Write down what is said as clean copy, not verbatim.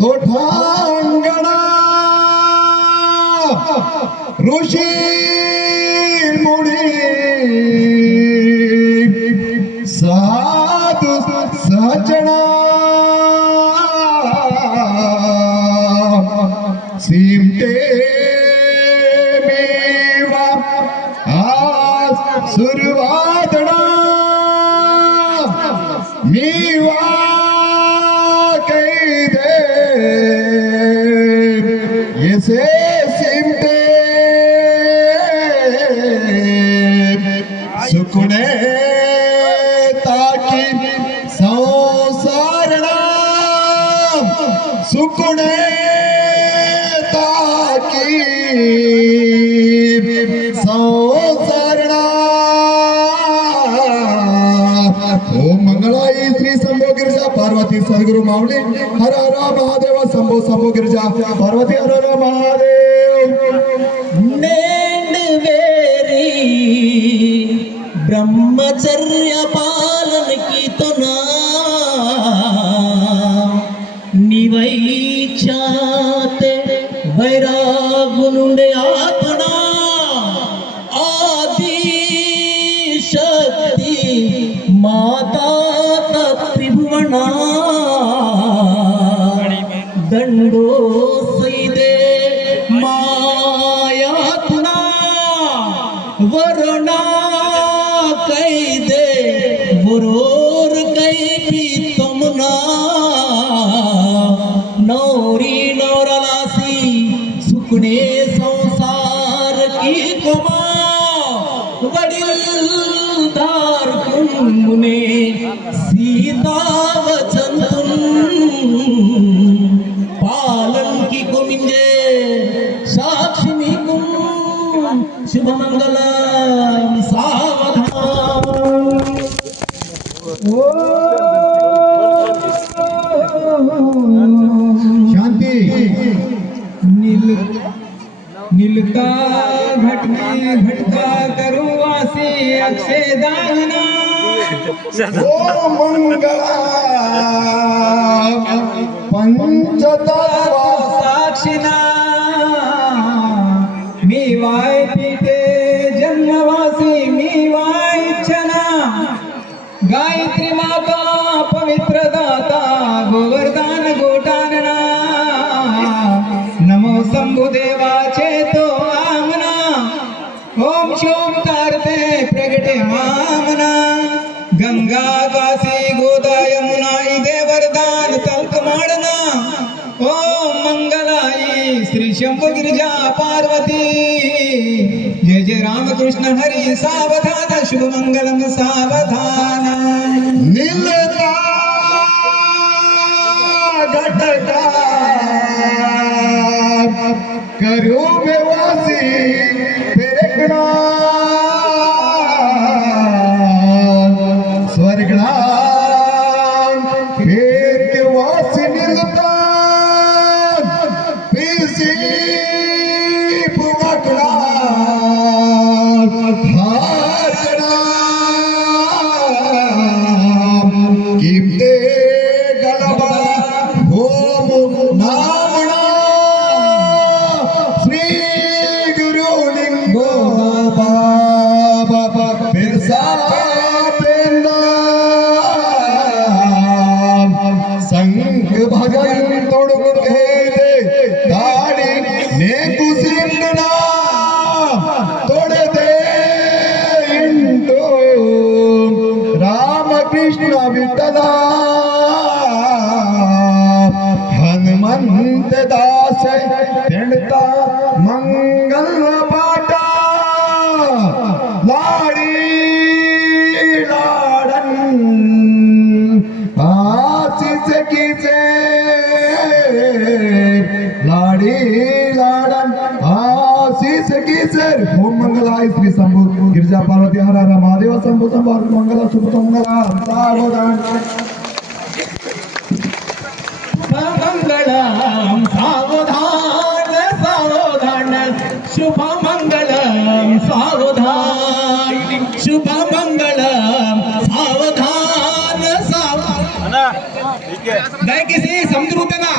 लोठांगणा ऋषी मुनी साधु सजना सिमटे मेवा आज सुरवादना मीवा से सिमटे सुकुने ताकि संसारणा सुकुने ताकि संसारणा ओम मंगलाई श्री शंभो गिरिजा पार्वती सद्गुरु माऊली हर हर महादेव शंभो शंभो गिरिजा पार्वती हर हर महादेव नेंडवेरी ब्रह्मचर्य पालन की तो ना निवैचाते वैरागुनुंडे आत्मा आदि शक्ति माता त्रिभुवना दंडो सैदे मायातना वरना कैदे वरोर कैपी तमना नौरी नौरलासी सुकने संसार की कोमा वडिल दार कुमुने सीता वचन पालन की गोमिंदे साक्षिणी कुम शुभ मंगलम सावधान शांति नीलता घटने घटका करो वासे अक्षय दाना ओ मंगला पंचतत्वा साक्षिणा मी वाय पीठे जन्मवासी मी वाय इच्छना गायत्री माता पवित्र दाता गोवर्धन गोटानना नमो शंभुदेवाचे तो आमना ओम शोम कारते प्रगटे मामना गंगा काशी गोदा यमुना इदे वरदान तल्क माडना ओम मंगलाई श्री शंभु गिरिजा पार्वती जय जय रामकृष्ण हरि सावधान शुभ मंगलम सावधान नीलता घटका करो बेवासी पेरकना स्वर्गना पेर के वासी नीलता पीसी पुवकना हारना कीमते गलबा होम नामना श्री गुरु लिंगो बाबा बिरसा संग भजन तोड़ दे दाड़ी ने कुसिंडना तोड़ दे इंटो राम कृष्ण विठला हनुमंत दास तेणता मंगल पाटा लाड़ी लाड़न आशीष कीजे लाड़ी लाड़न आशीष कीजे ओम मंगलाय श्री शंभु गिरिजा पार्वती हर हर महादेव शंभु शंभु मंगल शुभ मंगला सावधान मंगलम सावधान सावधान शुभ मंगलम सावधान शुभ मंगलम सावधान सावधान दयచేసి समजून होते ना